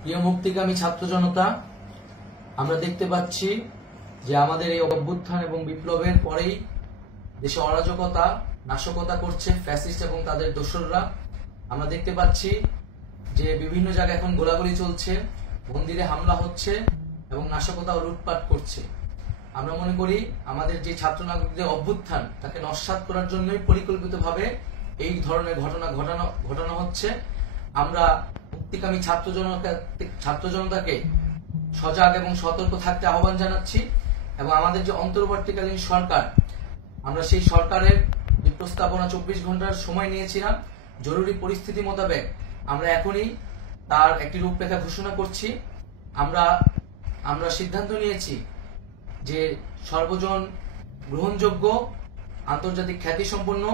প্রিয় মুক্তিকামী ছাত্র জনতা, আমরা দেখতে পাচ্ছি যে আমাদের এই অভ্যুত্থান এবং বিপ্লবের পরেই দেশে অরাজকতা নাশকতা করছে ফ্যাসিস্ট এবং তাদের দোসররা। আমরা দেখতে পাচ্ছি যে বিভিন্ন জায়গায় এখন গোলাগুলি চলছে, মন্দিরে হামলা হচ্ছে এবং নাশকতা ও লুটপাট করছে। আমরা মনে করি আমাদের যে ছাত্র নাগরিকদের অভ্যুত্থান তাকে নস্যাৎ করার জন্যই পরিকল্পিতভাবে এই ধরনের ঘটনা ঘটানো হচ্ছে। আমরা মুক্তিকামী ছাত্র জনতাকে সজাগ এবং সতর্ক থাকতে আহ্বান জানাচ্ছি এবং আমাদের যে অন্তর্বর্তীকালীন সরকার, আমরা সেই সরকারের যে প্রস্তাবনা 24 ঘন্টার সময় নিয়েছিলাম, জরুরি পরিস্থিতি মোতাবেক আমরা এখনই তার একটি রূপরেখা ঘোষণা করছি। আমরা সিদ্ধান্ত নিয়েছি যে সর্বজন গ্রহণযোগ্য আন্তর্জাতিক খ্যাতিসম্পন্ন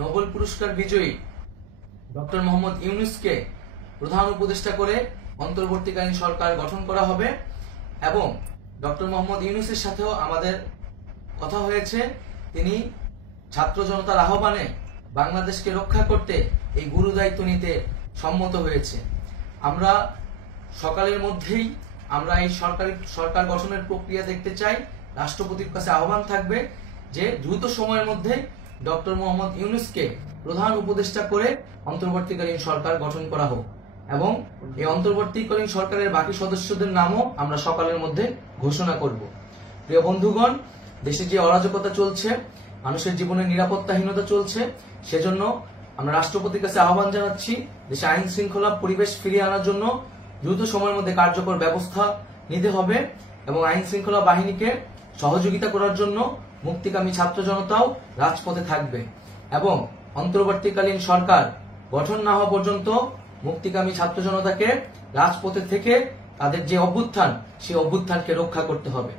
নোবেল পুরস্কার বিজয়ী ডক্টর মোহাম্মদ ইউনূসকে প্রধান উপদেষ্টা করে অন্তর্বর্তীকালীন সরকার গঠন করা হবে এবং ডক্টর মোহাম্মদ ইউনূসের সাথেও আমাদের কথা হয়েছে। তিনি ছাত্র জনতার আহ্বানে বাংলাদেশকে রক্ষা করতে এই গুরু দায়িত্ব নিতে সম্মত হয়েছে। আমরা সকালের মধ্যেই আমরা এই সরকার গঠনের প্রক্রিয়া দেখতে চাই। রাষ্ট্রপতির কাছে আহ্বান থাকবে যে দ্রুত সময়ের মধ্যে ডক্টর মোহাম্মদ ইউনূসকে প্রধান উপদেষ্টা করে অন্তর্বর্তীকালীন সরকার গঠন করা হোক এবং এই অন্তর্বর্তীকালীন সরকারের বাকি সদস্যদের নামও আমরা সকালের মধ্যে ঘোষণা করব। প্রিয় বন্ধুগণ, দেশে যে অরাজকতা চলছে, মানুষের জীবনে নিরাপত্তাহীনতা চলছে, সেজন্য আমরা রাষ্ট্রপতির কাছে আহ্বান জানাচ্ছি দেশে আইন শৃঙ্খলা পরিবেশ ফিরিয়ে আনার জন্য দ্রুত সময়ের মধ্যে কার্যকর ব্যবস্থা নিতে হবে এবং আইন শৃঙ্খলা বাহিনীকে সহযোগিতা করার জন্য মুক্তিকামী ছাত্র জনতাও রাজপথে থাকবে এবং অন্তর্বর্তীকালীন সরকার গঠন না হওয়া পর্যন্ত মুক্তিকামী ছাত্র জনতাকে রাজপথে থেকে তাদের যে অভ্যুত্থান, সেই অভ্যুত্থানকে রক্ষা করতে হবে।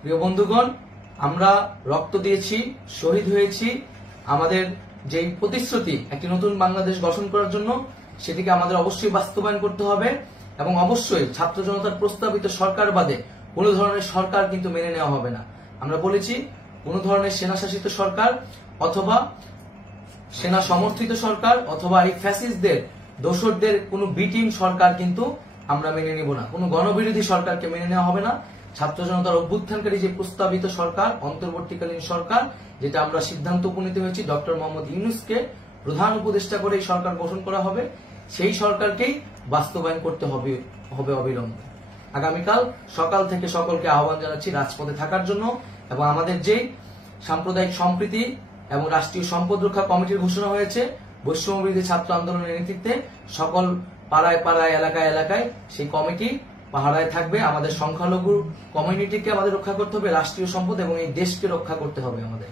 প্রিয় বন্ধুগণ, আমরা রক্ত দিয়েছি, শহীদ হয়েছি। আমাদের যে প্রতিশ্রুতি একটি নতুন বাংলাদেশ গঠন করার জন্য, সেটিকে আমাদের অবশ্যই বাস্তবায়ন করতে হবে এবং অবশ্যই ছাত্র জনতার প্রস্তাবিত সরকার বাদে কোনো ধরনের সরকার কিন্তু মেনে নেওয়া হবে না। আমরা বলেছি কোনো ধরনের সেনা শাসিত সরকার অথবা সেনা সমর্থিত সরকার অথবা এই ফ্যাসিস্টদের দোসরদের কোনো বিটিম সরকার কিন্তু আমরা মেনে নেব না। কোনো গণবিরোধী সরকারকে মেনে নেওয়া হবে না। ছাত্র জনতার অভ্যুত্থানকারী যে প্রস্তাবিত সরকার, অন্তর্বর্তীকালীন সরকার, যেটা আমরা সিদ্ধান্ত উপনীত হয়েছি ডক্টর মোহাম্মদ ইউনূসকে প্রধান উপদেষ্টা করে এই সরকার গঠন করা হবে, সেই সরকারকেই বাস্তবায়ন করতে হবে অবিলম্বে। আগামীকাল সকাল থেকে সকলকে আহ্বান জানাচ্ছি রাজপথে থাকার জন্য এবং আমাদের যে সাম্প্রদায়িক সম্প্রীতি এবং রাষ্ট্রীয় সম্পদ রক্ষা কমিটির ঘোষণা হয়েছে বৈষম্যবিরোধী ছাত্র আন্দোলনের নেতৃত্বে, সকল পাড়ায় পাড়ায় এলাকায় এলাকায় সেই কমিটি পাহারায় থাকবে। আমাদের সংখ্যালঘু কমিউনিটিকে আমাদের রক্ষা করতে হবে, রাষ্ট্রীয় সম্পদ এবং এই দেশকে রক্ষা করতে হবে আমাদের।